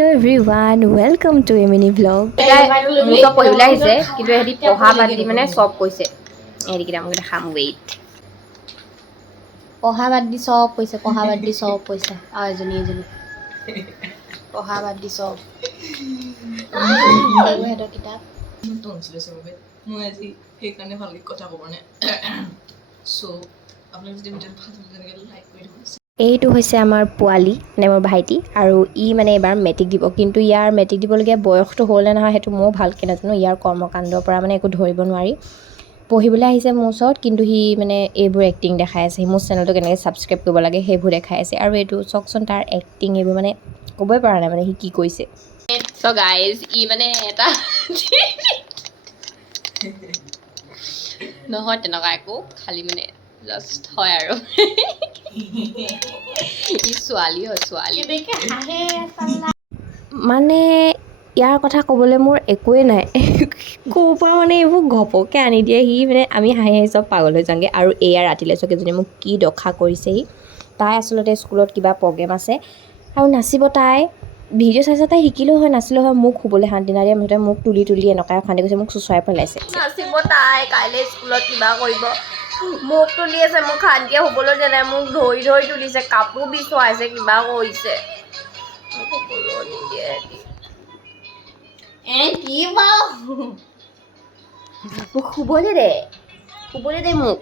Hello everyone, welcome to a mini vlog. মোক পঢ়িবলৈ আহিছে কিন্তু সিহঁতি পঢ়া বাদ দি মানে চব কৈছে হেৰিকেইটা মোক দেখাম ৱেইট পঢ়া বাদ দি চব কৈছে আৰু এজনী পঢ়া বাদ দি চব সিহঁতৰ কিতাপ মই আজি সেইকাৰণে ভালকৈ কথা ক'ব নে চ' আপোনালোকে যদি ভিডিঅ'টো ভাল লাগে তেনেকৈ লাইক কৰি দিব। এইটো হৈছে আমাৰ পোৱালি মানে মোৰ ভাইটি আৰু ই মানে এবাৰ মেট্ৰিক দিব কিন্তু ইয়াৰ মেট্ৰিক দিবলগীয়া বয়সটো হ'ল নে নহয় সেইটো ময়ো ভালকৈ নাজানো ইয়াৰ কৰ্মকাণ্ডৰ পৰা মানে একো ধৰিব নোৱাৰি পঢ়িবলৈ আহিছে মোৰ ওচৰত কিন্তু সি মানে এইবোৰ এক্টিং দেখাই আছে মোৰ চেনেলটো কেনেকৈ ছাবস্ক্ৰাইব কৰিব লাগে সেইবোৰ দেখাই আছে আৰু এইটো চাওকচোন তাৰ এক্টিং এইবোৰ মানে ক'বই পৰা নাই মানে সি কি কৈছে চ' গাইজ ই মানে এটা নহয় তেনেকুৱা একো খালি মানে জাষ্ট হয় আৰু ই ছোৱালী হয় ছোৱালী মানে ইয়াৰ কথা ক'বলৈ মোৰ একোৱেই নাই ক'ৰ পৰা মানে এইবোৰ ঘপককৈ আনি দিয়ে সি মানে আমি হাঁহি হাঁহি চব পাগল হৈ যাওঁগৈ আৰু এয়া ৰাতিলৈ চকেজনী মোক কি দখা কৰিছেহি তাই আচলতে স্কুলত কিবা প্ৰগ্ৰেম আছে আৰু নাচিব তাই ভিডিঅ' চাই তাই শিকিলেও হয় নাচিলেও হয় মোক শুবলৈ শান্তি নাই দিয়া মুঠতে মোক তুলি এনেকুৱাই অশান্তি কৰিছে মোক চুচুৱাই পেলাইছে নাচিব তাই কাইলৈ স্কুলত কিবা কৰিব মোক তুলি আছে মোক শান্তিয়ে শুবলৈ দিয়া নাই মোক ধৰি তুলিছে কাপোৰ বিচৰাইছে কিবা কৰিছে মোক শুবলৈ নিদিয়ে মোক শুবলৈ দে মোক